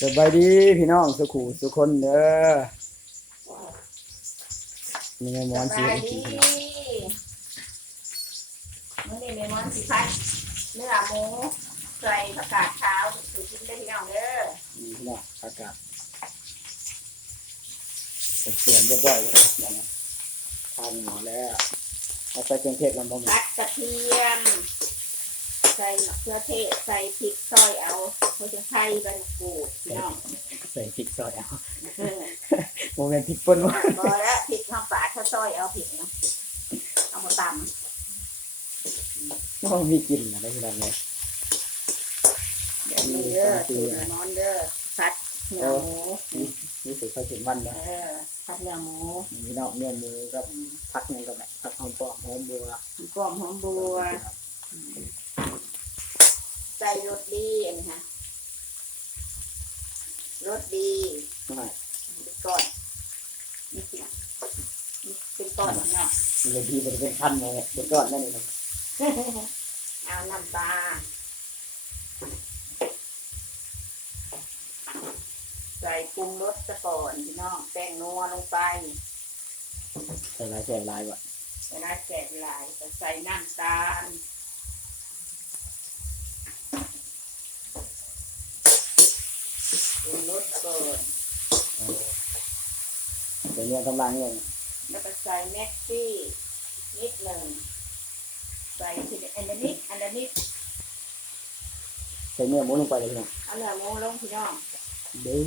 สบายดีพี่น้องสุขุสุกคนเด้อมีเงินมอนสสีบายให้ดีกินพี่น้องมื่อนี้เมมอนสิพัดเนื้อหมูใส่ผักกาดขาวสูตรกินได้พี่น้องเด้อนี่พี่น้องอากาศเสียงเรียบร้อยแล้วนะทานหมดแล้วเอาใส่เครื่องเทศลำบากพัดกระเทียม ใส่มะเขือเทศใส่พริกซอยเอาหัวจะไทยใบมะกรูดพี่น้องใส่พริกซอยเอาเออโมเมนต์พริกป่นว่าพอแล้วพริกข้าวปลาข้าวซอยเอาพริกเนาะเอามาตว่ามีกลิ่นนะได้พี่น้องเนี่ยำเดี๋ยวนี้เด้อสูตรเมมอนเด้อพัดเนื้อหมูนี่สุดเขาถึงวันเอนะอพัดเนื้อหมูพี่น้องเนื้อหมูกับผักนี่ก็แม่ผักหอมปอมหอมบัวกล่อมหอมบัวใส่รสดีอันนี้ค่ะรสดีไม่เป็นก้อนนี่สิเป็นก้อนเนาะเลยทีมันเป็นพันเลยเป็นก้อนนั่นเองเอาน้ำปลาใส่ปรุงรสซะก่อนพี่น้องแป้งนัวลงไปใส่ลายใส่ลายว่ะเวลาแกะหลายก็ใส่น้ำตาล ปรุงรสก่อนเดี๋ยวนี้กำลังเลยแล้วก็ใส่แม็กซี่นิดหนึ่งใส่ทีละอันละนิดอันละนิดใส่เนื้อหมูลงไปเลยพี่น้องเอาเนื้อหมูลงพี่น้องเดี๋ยว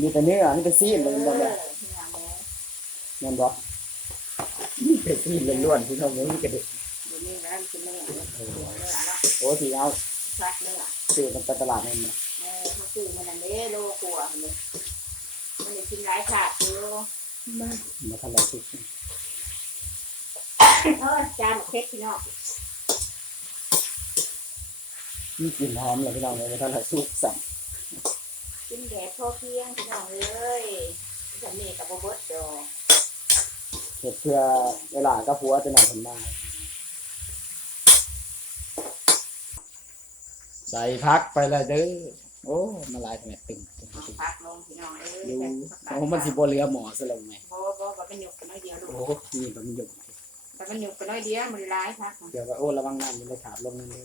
มีแต่เนื้อนี่เป็นซีนเอเลยอมันแบบเนื้อหมูเงินบ่นี่เป็นซีนล้วนๆพี่น้องนี่กระดูกเดี๋ยวนี้แล้วมันเป็นเนื้อเนื้อเนื้อเนื้อเนาะโอ้ที่เอาซักเนื้อซื้อกันไปตลาดนี่นะเออเขา ซื้อมันอันนี้โลกว่าเลยมันจะกินหลายขาดอยู่มาทำอะไรสิเออจานเพชรพี่น้องมีกลิ่นหอมเลยพี่น้องเลยมาทำอะไรสุกสั่งกินแดดพอเพียงพี่น้องเลยจะมีกับโบเบิร์ตดอกเห็ดเพื่อเวลาก็ผัวจะหน่อยผลมาใส่พักไปเลยเด้อ โอ้มาลายทำไมตึงตึงเอาตึงพักลงพี่น้องเอ้ยดูใส่ผักกาดโอ้มันสิบ่เหลือหมอซะแล้วไงบ่บ่บ่เป็นหยกกันน้อยเดียวลูโอ้กนี่ก็มีอยู่แต่เป็นหยกกันน้อยเดียวมันร้ายพักเดี๋ยวว่าโอ้ระวังน้ำมันเลยขาดลงนั่นเลย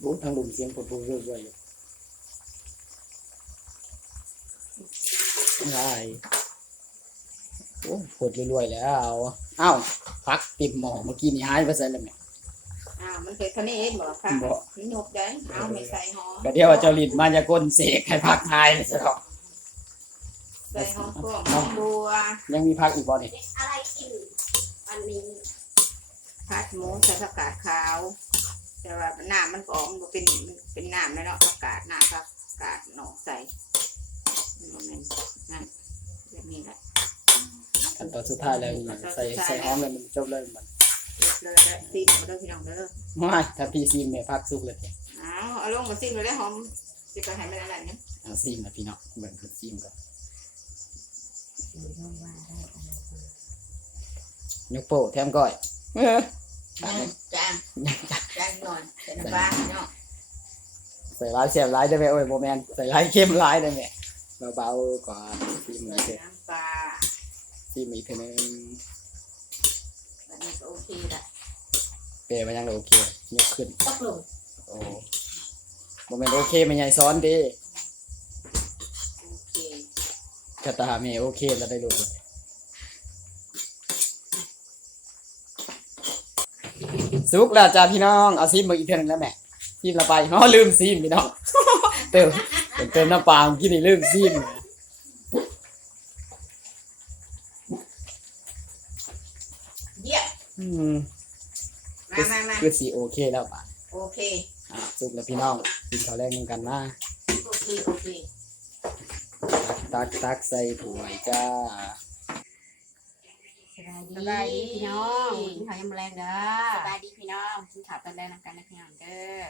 โอ้ทางลุมเสียงปวดปวดเรื่อยๆอยู่ใช่โอ้ปวดรวยๆแล้วอ้าวพักติดหมอเมื่อกี้นี่หายไปใส่แล้วแม่ อ้าวมันเป็นคะแนนบ่ค่ะบ่ มันหยกได้เอาไม่ใส่หอมก็เดี๋ยวว่าเจ้าลินมายากลเสกให้พักหายไปซะหรอกใส่หอมกรอบหอมบัวยังมีพักอีกบ่นี่อะไรกินอันนี้ผัดหมูใส่ผักกาดขาว แต่ว่าน้ำมันก็ออกมันบ่เป็นเป็นน้ำแล้วเนาะผักกาดน้ำผักกาดหนอกใส่มันนั่นนั่นแบบนี้แหละขั้นตอนสุดท้ายแล้วนี่ใส่ใส่หอมแล้วมันจบเลยมัน เรียบเลยแล้วซีมมาเด้อพี่น้องเด้อไม่ถ้าพี่ซีมเนี่ยพักสุกเลยเอาเอาลงมาซีมเลยได้หอมสิไปให้มันอะไรเนี่ยเอาซีมนะพี่น้องเบิ่งคือซีมก่อนยกโป้แถมก้อยเออจานจานจานหน่อยใส่น้ำปลาเนาะใส่ร้ายเสียบร้ายได้ไหมโอ้ยโมแมนใส่ร้ายเข้มร้ายได้ไหมเบาๆก่อนซีมอีกใส่เถอะน้ำปลาซีมอีกเทีนึง แบบนี้ก็โอเคละเปรย์มายังโอเค ยกขึ้น ตกลงโอ้โมแมนโอเคมันใหญ่ซ้อนดีโอเคกระตาเมโอเคแล้วได้รู้เลยสุกแล้วจ้าพี่น้อง เอาซีมมาอีกเท่านึงแล้วแม่ซีมละไปอ๋อลืมซีมพี่น้อง เติมเติมน้ำปลาเมื่อกี้นี่ลืมซีม เยี่ยม อืม มามามา คือสีโอเคแล้วป่ะโอเค อ่าสุกแล้วพี่น้องกินข้าวแรกนึงกันนะโอเค โอเคตักตักตักใส่ถ้วยจ้าสบายดีพี่น้องกินข้าวยังแรงเด้อสบายดีพี่น้องกินข้าวตอนแรกนำกันนะพี่น้องเด้อ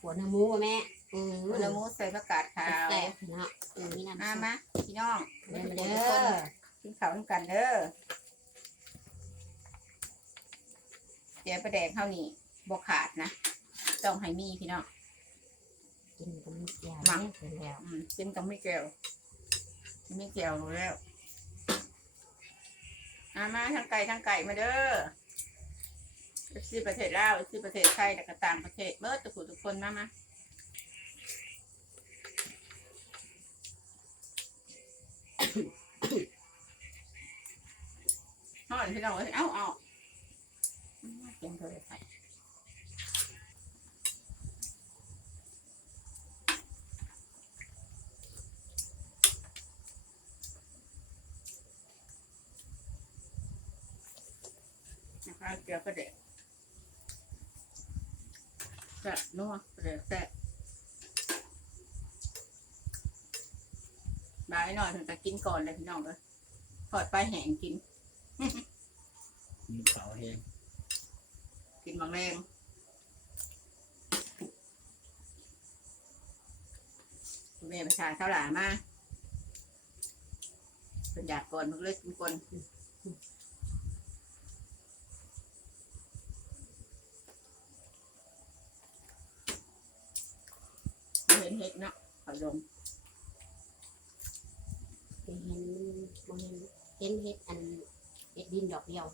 หัวเนื้อหมูอะแม่อืมเนื้อหมูใส่ผักกาดขาวแซ่บเนาะอืมนี่น้ำมาซุปมาพี่น้องเดินมาเด้เด้ออกินข้าวน้ำกันเด้อ เดี๋ยวประแดงเท่านี้บกขาดนะต้องให้มีพี่น้องกินกับมีแก้วเนี่ยเป็นแล้วอืมกินกับไม่แก้วไม่แก้วแล้วอามาทั้งไก่ทั้งไก่มาเด้อที่ประเทศลาวที่ประเทศไทยและก็ต่างประเทศเมื่อทุกคนทุกคนมามาห่อนพี่น้องเอ้ยเอาเอาอืม เสียงโทรศัพท์นะคะเกลือประเด็กแซ่นัวประเด็กแซ่บายหน่อยถึงจะกินก่อนเลยพี่น้องเลยทอดไปแห้งกิน มีเสาแห้ง บางแรงคุณแม่ประชาข้าวหลามมาเป็นอยากก่อนมันก็เลยกินก่อนเห็นเห็ดเนาะขอลมเห็นเห็นเห็นเห็ดอันเห็ดดินดอกเดียว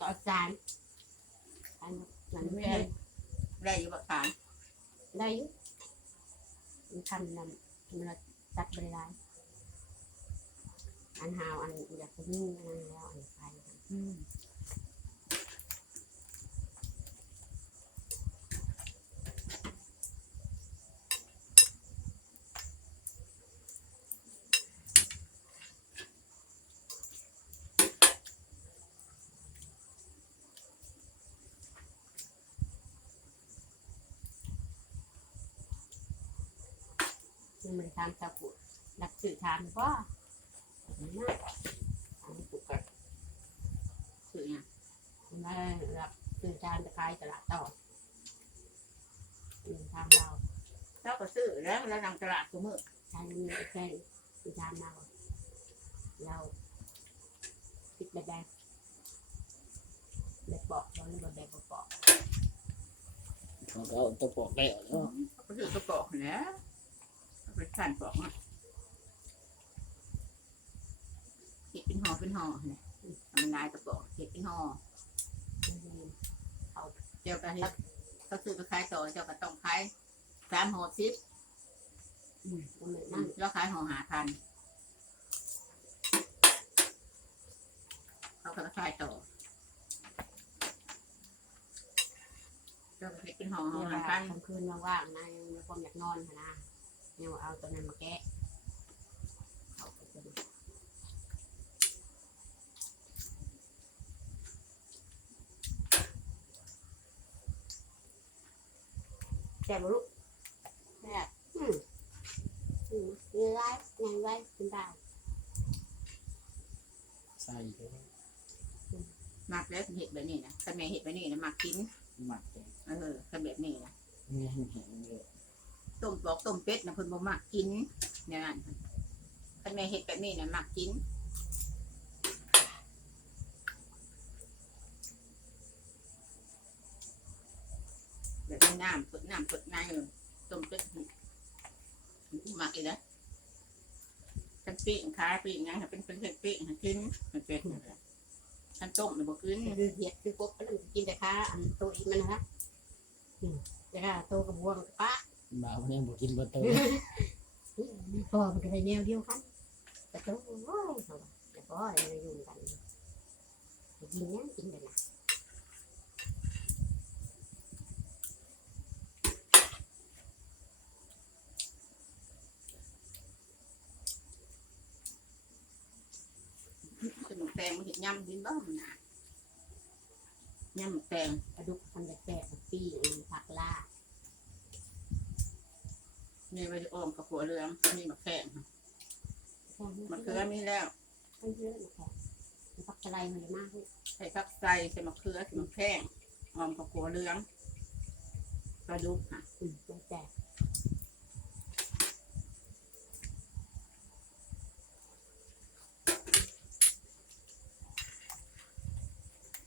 ต่อจาน อันนั้นไม่แพได้งได้อยู่บักขานได้อยู่มันทำนั่นมันตัดบริลายอันหาวอันอยากจะนิ่งอันนั้นแล้วอันไป อืมมันมันทำตะกุดนักสื่อทานว่าน่าอันนี้ปุกกะคือไงมารับสื่อทานจะขายตลาดต่อมันทำเราเจ้าก็ซื้อแล้วแล้วนำตลาดกูมือทานมีแค่สื่อทานเราเราติดแบบแบบแบบปอกเราเรียกว่าแบบปอกเขาก็เอาตัวปอกแล้วเนาะก็ซื้อกระป๋องแล้ว เอาไปขันปอกอะเห็ดเป็นห่อเป็นห่อเนี่ยทำลายกระป๋องเห็ดเป็นห่อมันดีเจ้าก็เฮ็ดก็ซื้อไปขายต่อเจ้าก็ต้องขายสามห่อสิบอืมมันเหมือนนั่นแล้วขายห่อหาพันเขาก็ขายต่อเจ้าก็เฮ็ดเป็นห่อห่อเวหาลาพันกลางคืนว่างๆนะยังความอยากนอนค่ะนะ ยังเอาตัวนั้นมาแกะเอาไปเป็นแซ่บบ่ลูกแบบอืมอืมเรือไรยังไรคุณตาใส่ไปมักแล้วเห็ดแบบนี้นะถ้าแม่เห็ดแบบนี้นะมักกิน หมักแกงเออถ้าแบบนี้นะ นี่แห้งๆเลย ต้มปอกต้มเป็ดนะเพิ่นบ่มักกินอย่างนั้นถ้าแม่เห็ดแบบนี้นะมักกินแบบนี้น้ำสดน้ำสดนเลยต้มเป็ดมักอีกนะกันปิ้งขาปิ้งนะเป็นเป็นเผ็ดปิ้งกินเป็นเป็ดนั่นต้มเนี่ยบ่กินคือเห็ดคือพวกมันกินแต่ข้าอันตัวอีกมันนะคะอืมแต่ข้าโตกับบวงป้า บ่าวเนี่ยบ่กินบ่โตพอมันก็ได้แนวเดียวกันแต่โตโอ้ยเขาว่าแต่พออะไรอยู่กันกินเนี้ยกินแต่ละสมุนแตงมันเห็ดยำกินบ้างนะยำหมกแตงปลาดุกมันจะแก่ปีผักล่า นี่ไปอ้อมกับหัวเรืองนี่หมักแข้งแค่นี้มะเขือมีแล้วไม่เยอะหรอกค่ะผักอะไรมันมากเลยใส่ผักใส่ใส่มะเขือใส่มะแข้งอ้อมกับหัวเรืองปลาดุกค่ะอืมแล้วแต่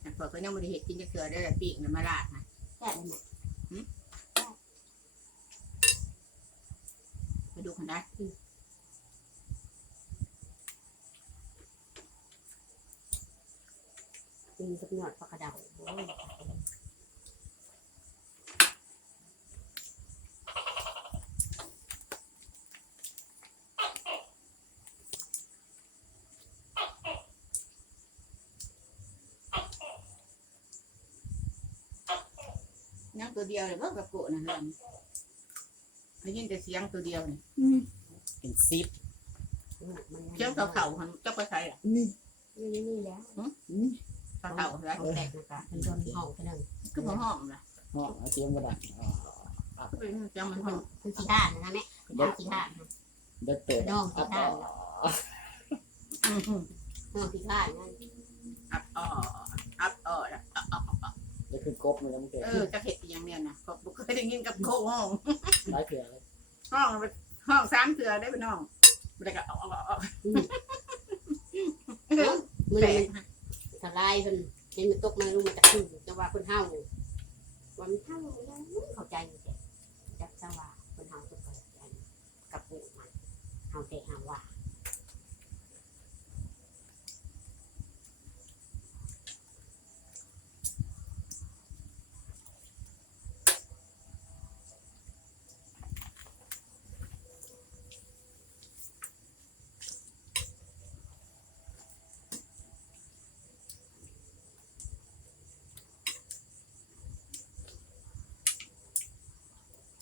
แต่พอก็ยังไม่ได้เห็ดกินจะเขือได้แต่ปีกเนี่ยมาลาดนะแก่เลยไหม ดูกันนะมีสักหน่อยปลากระดาโอ้ยนั่งตัวเดียวเลยว่ากับโกะนะเฮือน ได้ยินแต่เสียงตัวเดียวนี่เป็นซิปมันเสียงเข่าๆมันเจ้าไปใส่อะนี่นี่นี่แล้วเข่าๆแล้วของแตกนะคะมันโดนห้องไปหนึ่งคือบ่ห้องนะห้องเอาเสียงบ่ดังอ๋อคือเป็นเสียงมันมัห้นองคือสีด้านนะแม่สีด้านสีด้านนะเด็กเติร์น้องสีด้านอืมน้องสีด้านนั่นอับอ่อ คือกบมันแล้วมันเกิดเออจะเห็ดอหย่างเนี้ยนะก็บ่เคยได้ยินกับโคห้องหลายเถื่อเลยห้องมันห้องสามเถื่อได้เป็นห้องไม่ได้ก็เอาเอาเอามือแปลมันกทลายเพิ่นเห็นมันตกมาลูกมันจะขึ้นจะว่าเพิ่นเฮาว่ามันเฮาแล้วเข้าใจอยู่แต่จักจะว่าเพิ่นเฮาตกไปกับปูมันเฮาแต่เฮาว่า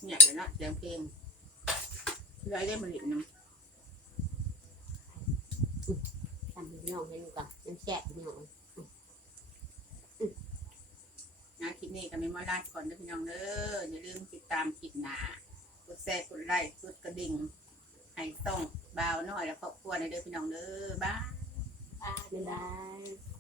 เนี่ยเลยนะเสียงเพลงเลยได้มาหลินน้ทำพี่น้องให้ดูก่อนมันแซ่บพี่น้องำนะคลิปนี้กันในมาลาก่อนเด้อพี่น้องเด้ออย่าลืมติดตามคลิปหน้ากดแชร์กดไลค์กดกระดิ่งให้ต้องบ่าวน้อยและครอบครัวในเด้อพี่น้องเด้อบ้ายบ๊ายบาย